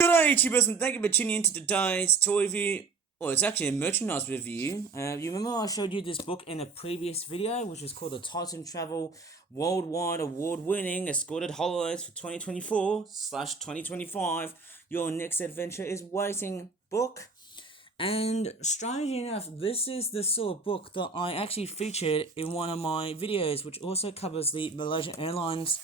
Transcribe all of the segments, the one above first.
G'day YouTubers and thank you for tuning in to today's toy review. Well, it's actually a merchandise review. You remember I showed you this book in a previous video, which is called the Titan Travel Worldwide Award-winning Escorted Holidays for 2024/2025. Your next adventure is waiting book. And strangely enough, this is the sort of book that I actually featured in one of my videos, which also covers the Malaysia Airlines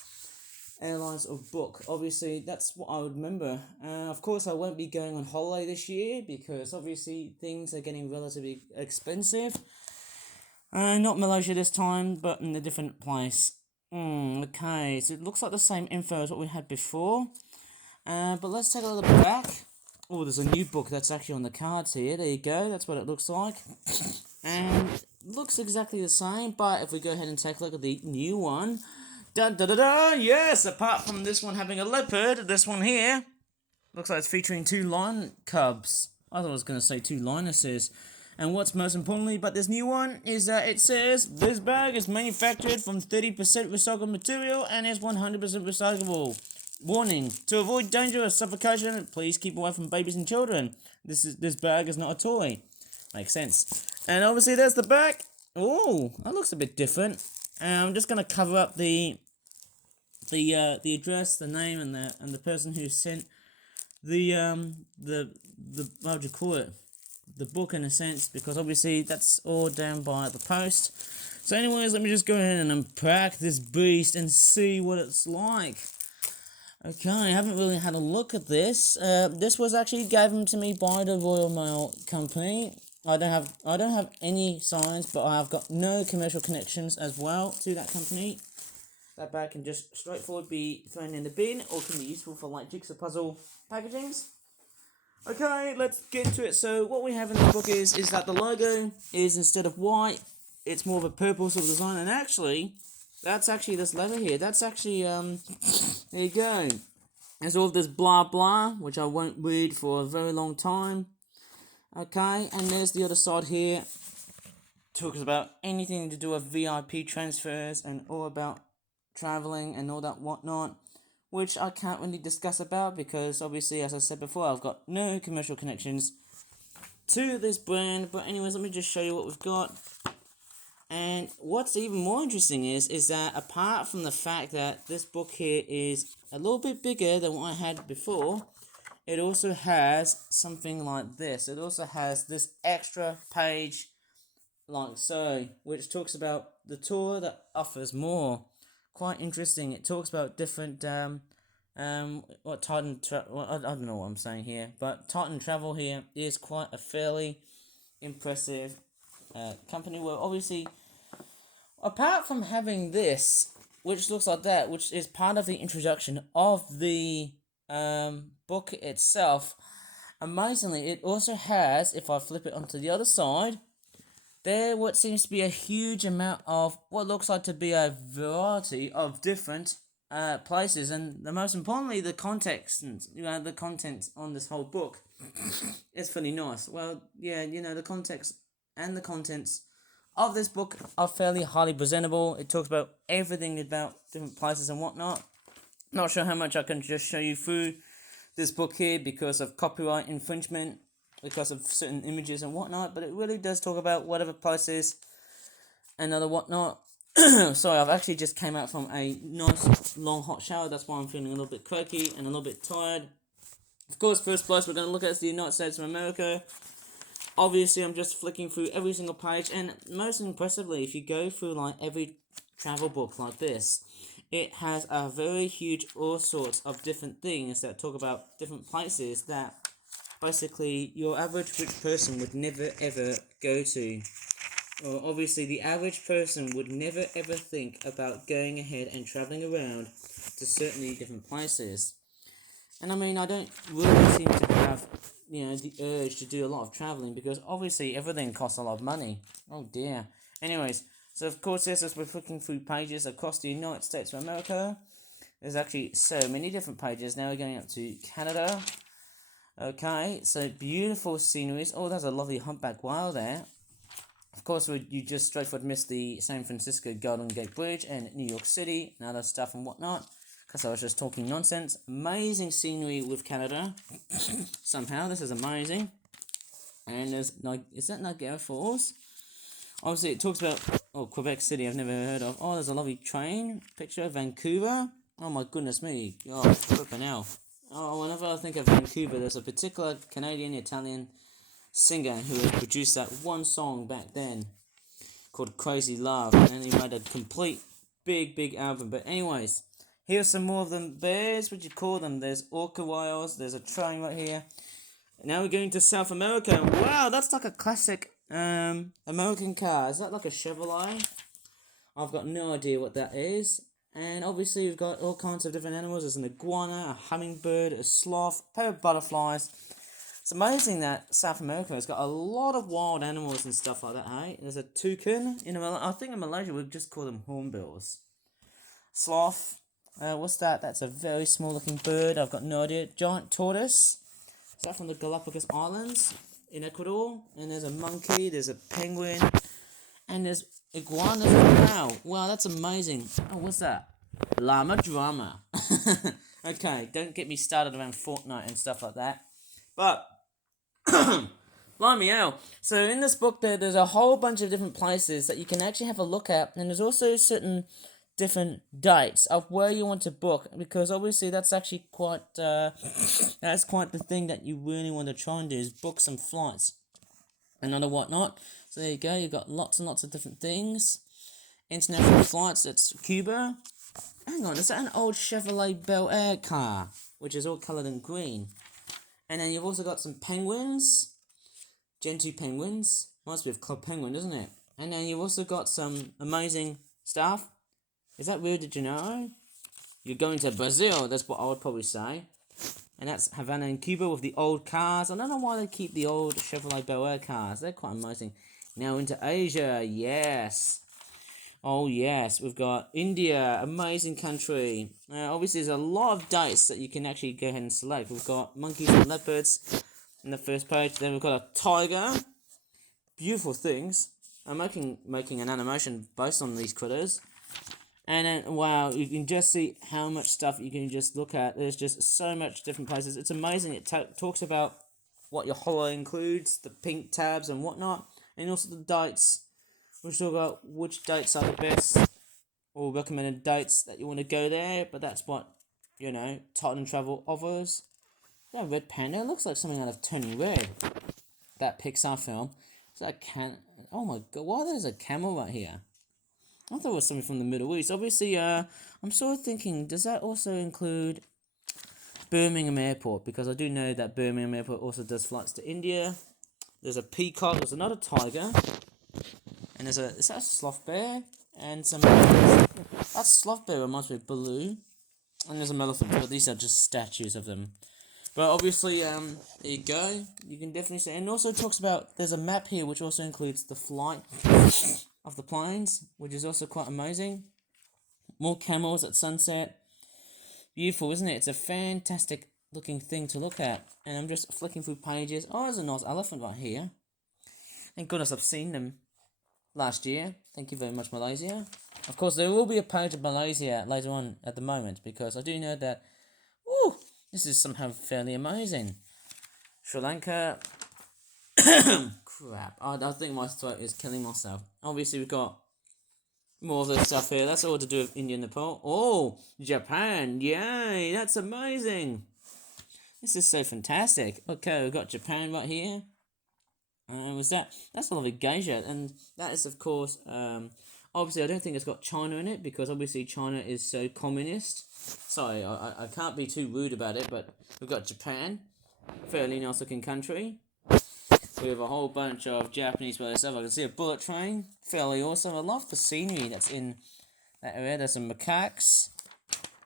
of book. Obviously, that's what I would remember. Of course, I won't be going on holiday this year because obviously things are getting relatively expensive. Not Malaysia this time, but in a different place. Okay, so it looks like the same info as what we had before. But let's take a look back. Oh, there's a new book that's actually on the cards here. There you go. That's what it looks like. And it looks exactly the same, but if we go ahead and take a look at the new one. Dun da da da! Yes, apart from this one having a leopard, this one here looks like it's featuring two lion cubs. I thought I was going to say two lionesses. And what's most importantly about this new one is that it says this bag is manufactured from 30% recycled material and is 100% recyclable. Warning: to avoid danger of suffocation, please keep away from babies and children. This bag is not a toy. Makes sense. And obviously there's the back. Oh, that looks a bit different. I'm just going to cover up the address, the name, and the person who sent the how do you call it, the book in a sense, because obviously that's all down by the post. So anyways, let me just go ahead and unpack this beast and see what it's like. Okay, I haven't really had a look at this. This was actually given to me by the Royal Mail Company. I don't have any signs, but I have got no commercial connections as well to that company. That bag can just straightforward be thrown in the bin or can be useful for like jigsaw puzzle packagings. Okay, let's get into it. So what we have in the book is that the logo is, instead of white, it's more of a purple sort of design. And actually, that's actually this letter here. That's actually, there you go. There's all of this blah blah, which I won't read for a very long time. Okay, and there's the other side here. Talks about anything to do with VIP transfers and all about traveling and all that whatnot, which I can't really discuss about because obviously, as I said before, I've got no commercial connections to this brand. But anyways, let me just show you what we've got. And what's even more interesting is that apart from the fact that this book here is a little bit bigger than what I had before, it also has something like this. It also has this extra page like so, which talks about the tour that offers more. Quite interesting. It talks about different what Titan I don't know what I'm saying here, but Titan Travel here is quite a fairly impressive company. Where obviously, apart from having this, which looks like that, which is part of the introduction of the book itself, amazingly, it also has, if I flip it onto the other side, there what seems to be a huge amount of what looks like to be a variety of different places, and the most importantly, the context and the content on this whole book is fairly nice. Well, yeah, the context and the contents of this book are fairly highly presentable. It talks about everything about different places and whatnot. Not sure how much I can just show you through this book here because of copyright infringement, because of certain images and whatnot, but it really does talk about whatever places and other whatnot. Sorry, I've actually just came out from a nice long hot shower. That's why I'm feeling a little bit croaky and a little bit tired. Of course, first place we're going to look at the United States of America. Obviously, I'm just flicking through every single page, and most impressively, if you go through like every travel book like this, it has a very huge all sorts of different things that talk about different places that basically your average rich person would never ever go to. Or obviously the average person would never ever think about going ahead and travelling around to certainly different places. And I mean, I don't really seem to have, the urge to do a lot of travelling because obviously everything costs a lot of money. Oh dear. Anyways, so of course this is we're flicking through pages across the United States of America. There's actually so many different pages. Now we're going up to Canada. Okay, so beautiful sceneries. Oh, there's a lovely humpback whale there. Of course, you just straightforward missed the San Francisco Golden Gate Bridge and New York City and other stuff and whatnot. because I was just talking nonsense. Amazing scenery with Canada. Somehow, this is amazing. And there's, is that Niagara Falls? Obviously, it talks about, Quebec City, I've never heard of. Oh, there's a lovely train picture of Vancouver. Oh my goodness me. Oh, flipping hell. Oh, whenever I think of Vancouver, there's a particular Canadian-Italian singer who has produced that one song back then called Crazy Love. And then he made a complete big album. But anyways, here's some more of them bears, what you call them. There's orca whales, there's a train right here. Now we're going to South America. Wow, that's like a classic American car. Is that like a Chevrolet? I've got no idea what that is. And obviously we've got all kinds of different animals. There's an iguana, a hummingbird, a sloth, a pair of butterflies. It's amazing that South America has got a lot of wild animals and stuff like that, hey? There's a toucan. I think in Malaysia we'd just call them hornbills. Sloth. What's that? That's a very small looking bird. I've got no idea. Giant tortoise. Is that from the Galapagos Islands in Ecuador? And there's a monkey, there's a penguin, and there's iguanas as well. Wow, that's amazing. Oh, what's that? Llama drama. Okay, don't get me started around Fortnite and stuff like that. But, blimey hell. So in this book there's a whole bunch of different places that you can actually have a look at, and there's also certain different dates of where you want to book, because obviously that's actually quite that's quite the thing that you really want to try and do, is book some flights and other whatnot. So there you go, you've got lots and lots of different things. International flights, that's Cuba. Hang on, is that an old Chevrolet Bel Air car, which is all coloured in green? And then you've also got some penguins, Gentoo penguins, reminds me of Club Penguin, doesn't it? And then you've also got some amazing stuff. Is that Rio de Janeiro? You're going to Brazil, that's what I would probably say. And that's Havana in Cuba with the old cars. I don't know why they keep the old Chevrolet Bel Air cars. They're quite amazing. Now into Asia, yes. Oh yes, we've got India, amazing country. Obviously there's a lot of dates that you can actually go ahead and select. We've got monkeys and leopards in the first page. Then we've got a tiger. Beautiful things. I'm making an animation based on these critters. And then, wow, you can just see how much stuff you can just look at. There's just so much different places. It's amazing. It talks about what your holiday includes, the pink tabs and whatnot, and also the dates. We'll talk about which dates are the best or recommended dates that you want to go there, but that's what, Titan Travel offers. That red panda, it looks like something out of Turning Red. That Pixar film. So oh my god, why there's a camel right here? I thought it was something from the Middle East. Obviously, I'm sort of thinking, does that also include Birmingham Airport? Because I do know that Birmingham Airport also does flights to India. There's a peacock, there's another tiger. And is that a sloth bear? And some... That sloth bear reminds me of Baloo. And there's an elephant, but these are just statues of them. But obviously, there you go. You can definitely see. And also talks about, there's a map here which also includes the flight of the planes, which is also quite amazing. More camels at sunset. Beautiful, isn't it? It's a fantastic looking thing to look at. And I'm just flicking through pages. Oh, there's a nice elephant right here. Thank goodness I've seen them last year. Thank you very much, Malaysia. Of course, there will be a page of Malaysia later on at the moment, because I do know that, this is somehow fairly amazing. Sri Lanka. Crap. I think my throat is killing myself. Obviously, we've got more of this stuff here. That's all to do with India and Nepal. Oh, Japan. Yay, that's amazing. This is so fantastic. Okay, we've got Japan right here. That's a lovely geisha. And that is, of course, obviously, I don't think it's got China in it, because obviously China is so communist. Sorry, I can't be too rude about it, but we've got Japan. Fairly nice looking country. We have a whole bunch of Japanese by itself. I can see a bullet train. Fairly awesome. I love the scenery that's in that area. There's some macaques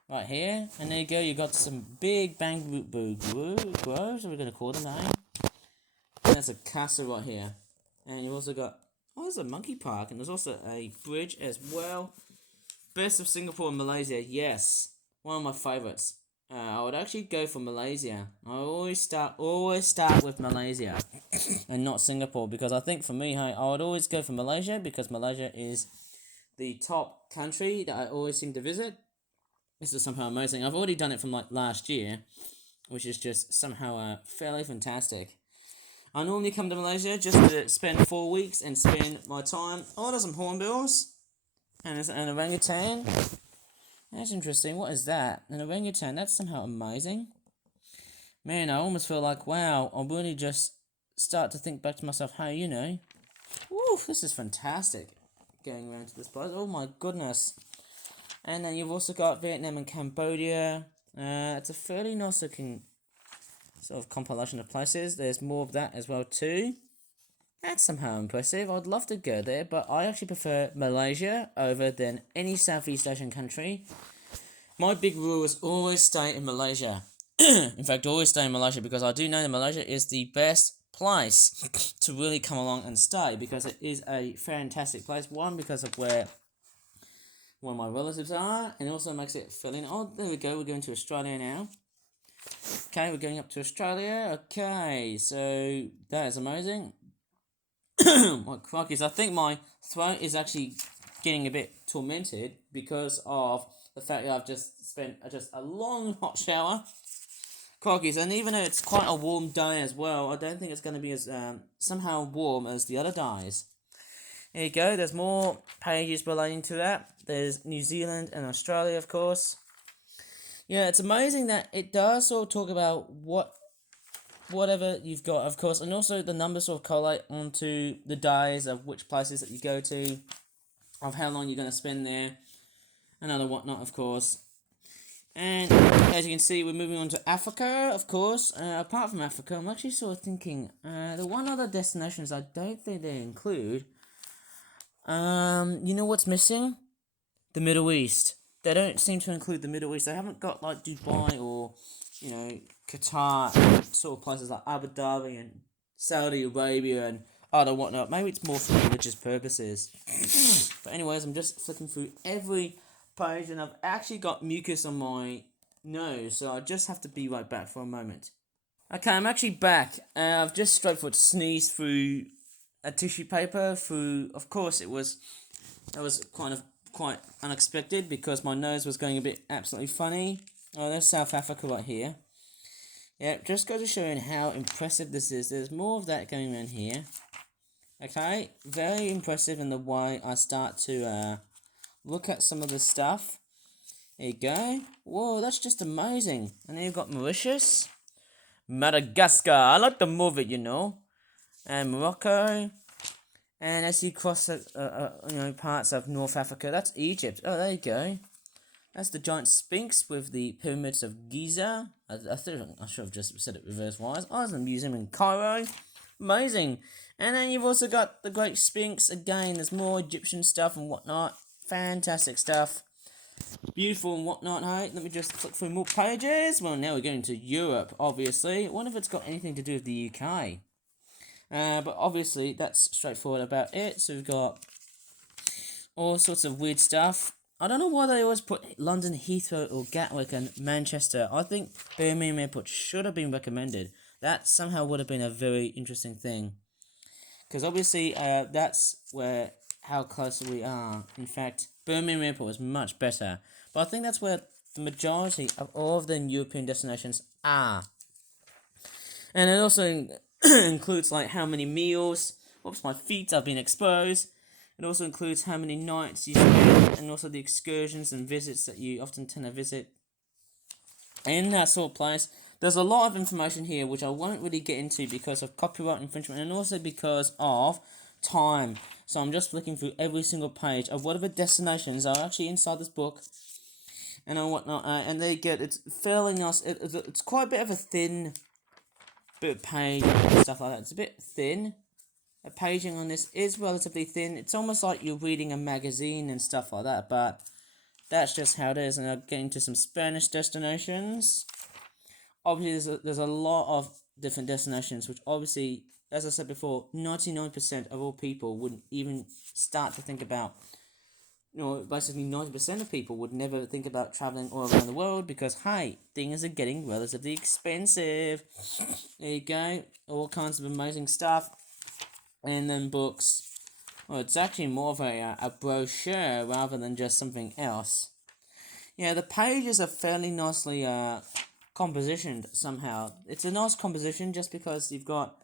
right here. And there you go. You got some big bamboo groves. What are we going to call them, eh? And there's a castle right here. And you've also got... Oh, there's a monkey park. And there's also a bridge as well. Best of Singapore and Malaysia. Yes. One of my favourites. I would actually go for Malaysia. I always start with Malaysia and not Singapore, because I think for me, I would always go for Malaysia, because Malaysia is the top country that I always seem to visit. this is somehow amazing. I've already done it from like last year, which is just somehow fairly fantastic. I normally come to Malaysia just to spend 4 weeks and spend my time. Oh, there's some hornbills and there's an orangutan. That's interesting. What is that? An orangutan. That's somehow amazing. Man, I almost feel like, wow, I really just start to think back to myself, hey, you know, woo, this is fantastic. Going around to this place. Oh my goodness. And then you've also got Vietnam and Cambodia. It's a fairly nice looking sort of compilation of places. There's more of that as well too. That's somehow impressive. I'd love to go there, but I actually prefer Malaysia over than any Southeast Asian country. My big rule is always stay in Malaysia. In fact, always stay in Malaysia because I do know that Malaysia is the best place to really come along and stay because it is a fantastic place. One, because of where my relatives are, and it also makes it feeling. Oh, there we go. We're going to Australia now. Okay, we're going up to Australia. Okay, so that is amazing. My crikey, I think my throat is actually getting a bit tormented because of the fact that I've just spent just a long hot shower. Crikey, and even though it's quite a warm day as well, I don't think it's going to be as somehow warm as the other days. There you go, there's more pages relating to that. There's New Zealand and Australia, of course. Yeah, it's amazing that it does sort of talk about whatever you've got, of course, and also the numbers sort of correlate onto the days of which places that you go to, of how long you're going to spend there, and other whatnot, of course. And as you can see, we're moving on to Africa, of course. Apart from Africa, I'm actually sort of thinking, the one other destinations I don't think they include, you know what's missing? The Middle East. They don't seem to include the Middle East. They haven't got like Dubai or, you know, Qatar, sort of places like Abu Dhabi and Saudi Arabia and other whatnot. Maybe it's more for religious purposes. But anyways, I'm just flicking through every page and I've actually got mucus on my nose, so I just have to be right back for a moment. Okay, I'm actually back. I've just straightforward sneezed through a tissue paper. Of course, it was kind of quite unexpected because my nose was going a bit absolutely funny. Oh, there's South Africa right here. Yeah, just go to show you how impressive this is. There's more of that going on here. Okay, very impressive in the way I start to look at some of the stuff. There you go. Whoa, that's just amazing. And then you've got Mauritius, Madagascar. I like the movie, you know. And Morocco. And as you cross, parts of North Africa, that's Egypt. Oh, there you go. That's the giant Sphinx with the pyramids of Giza. I should have just said it reverse-wise. Oh, there's a museum in Cairo. Amazing. And then you've also got the Great Sphinx. Again, there's more Egyptian stuff and whatnot. Fantastic stuff. Beautiful and whatnot, hey? Let me just flick through more pages. Well, now we're going to Europe, obviously. I wonder if it's got anything to do with the UK. But obviously, that's straightforward about it. So we've got all sorts of weird stuff. I don't know why they always put London, Heathrow, or Gatwick and Manchester. I think Birmingham Airport should have been recommended. That somehow would have been a very interesting thing. Because obviously, that's how close we are. In fact, Birmingham Airport is much better. But I think that's where the majority of all of the European destinations are. And it also includes like how many meals, oops, my feet have been exposed. It also includes how many nights you spend, and also the excursions and visits that you often tend to visit in that sort of place. There's a lot of information here which I won't really get into because of copyright infringement and also because of time. So I'm just flicking through every single page of whatever destinations are actually inside this book and whatnot. And there you go. It's fairly nice. It's quite a bit of a thin bit of page and stuff like that. It's a bit thin. The paging on this is relatively thin. It's almost like you're reading a magazine and stuff like that, but that's just how it is. And I'll get into some Spanish destinations. Obviously, there's a lot of different destinations, which obviously, as I said before, 99% of all people wouldn't even start to think about. You know, basically 90% of people would never think about traveling all around the world because, hey, things are getting relatively expensive. There you go. All kinds of amazing stuff. And then books. Well, it's actually more of a brochure rather than just something else. Yeah, the pages are fairly nicely compositioned somehow. It's a nice composition just because you've got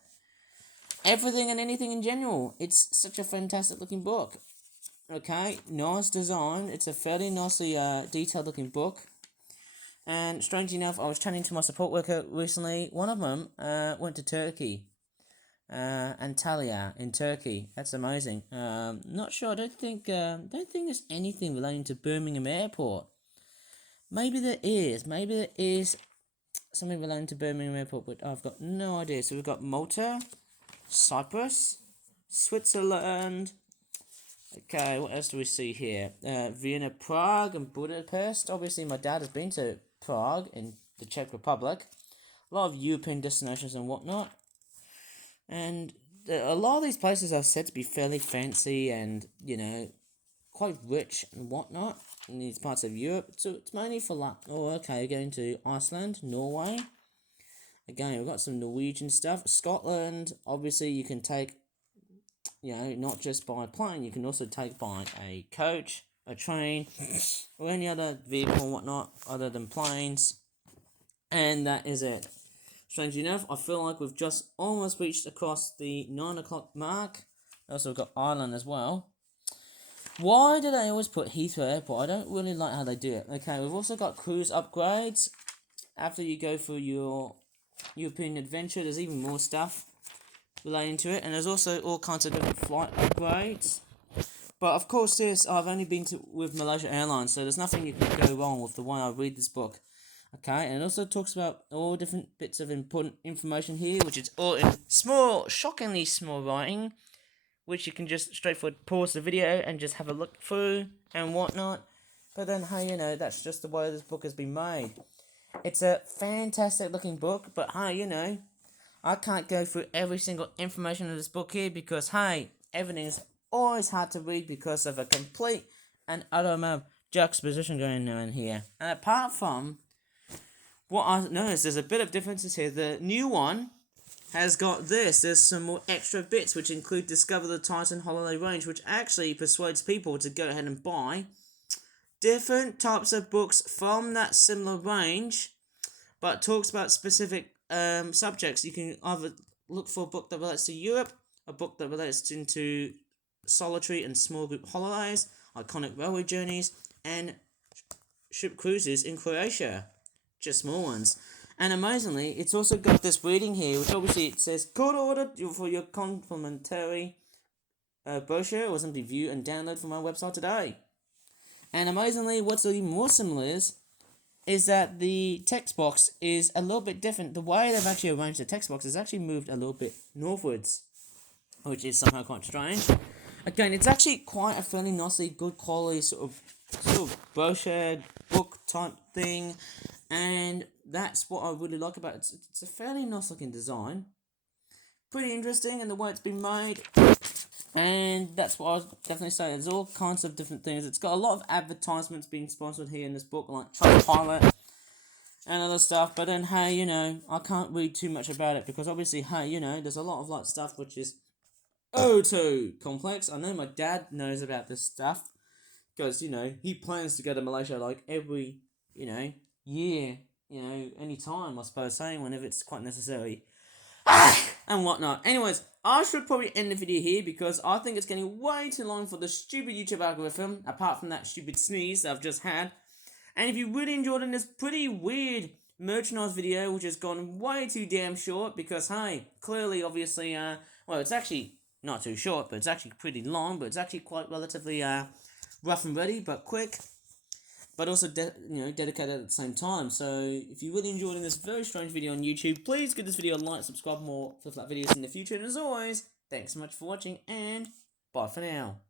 everything and anything in general. It's such a fantastic looking book. Okay, nice design. It's a fairly nicely detailed looking book. And strangely enough, I was chatting to my support worker recently. One of them went to Turkey. Antalya in Turkey. That's amazing. Not sure. I don't think there's anything relating to Birmingham Airport. Maybe there is. Maybe there is something relating to Birmingham Airport, but I've got no idea. So we've got Malta, Cyprus, Switzerland. Okay, what else do we see here? Vienna, Prague, and Budapest. Obviously, my dad has been to Prague in the Czech Republic. A lot of European destinations and whatnot. And a lot of these places are said to be fairly fancy and, quite rich and whatnot in these parts of Europe. So it's mainly for like, going to Iceland, Norway. Again, we've got some Norwegian stuff. Scotland, obviously you can take, not just by plane, you can also take by a coach, a train, or any other vehicle and whatnot other than planes. And that is it. Strangely enough, I feel like we've just almost reached across the 9 o'clock mark. Also, we've got Ireland as well. Why do they always put Heathrow Airport? I don't really like how they do it. Okay, we've also got cruise upgrades. After you go for your European adventure, there's even more stuff relating to it. And there's also all kinds of different flight upgrades. But of course, I've only been with Malaysia Airlines, so there's nothing you can go wrong with the way I read this book. Okay, and it also talks about all different bits of important information here, which is all in small, shockingly small writing, which you can just straightforward pause the video and just have a look through and whatnot. But then, hey, that's just the way this book has been made. It's a fantastic looking book, but hey, I can't go through every single information of this book here because, hey, everything is always hard to read because of a complete and utter amount of juxtaposition going on in here. And apart from what I noticed, there's a bit of differences here. The new one has got this. There's some more extra bits, which include Discover the Titan Holiday Range, which actually persuades people to go ahead and buy different types of books from that similar range, but talks about specific subjects. You can either look for a book that relates to Europe, a book that relates into solitary and small group holidays, iconic railway journeys, and ship cruises in Croatia. Just small ones. And amazingly, it's also got this reading here, which obviously it says, "Good order for your complimentary brochure or simply view and download from our website today." And amazingly, what's even more similar is that the text box is a little bit different. The way they've actually arranged the text box is actually moved a little bit northwards, which is somehow quite strange. Again, it's actually quite a fairly nicely good quality sort of brochure book type thing. And that's what I really like about it. It's a fairly nice looking design. Pretty interesting in the way it's been made. And that's what I was definitely saying. There's all kinds of different things. It's got a lot of advertisements being sponsored here in this book, like Trustpilot and other stuff. But then, hey, I can't read too much about it because obviously, hey, there's a lot of stuff which is too complex. I know my dad knows about this stuff because, he plans to go to Malaysia every, year, any time, I suppose, saying whenever it's quite necessary and whatnot. Anyways, I should probably end the video here because I think it's getting way too long for the stupid YouTube algorithm, apart from that stupid sneeze that I've just had. And if you really enjoyed this pretty weird merchandise video, which has gone way too damn short because, hey, clearly, obviously, it's actually not too short, but it's actually pretty long, but it's actually quite relatively rough and ready, but quick. But also, dedicated at the same time. So, if you really enjoyed this very strange video on YouTube, please give this video a like, subscribe for more Flip Flap videos in the future. And as always, thanks so much for watching, and bye for now.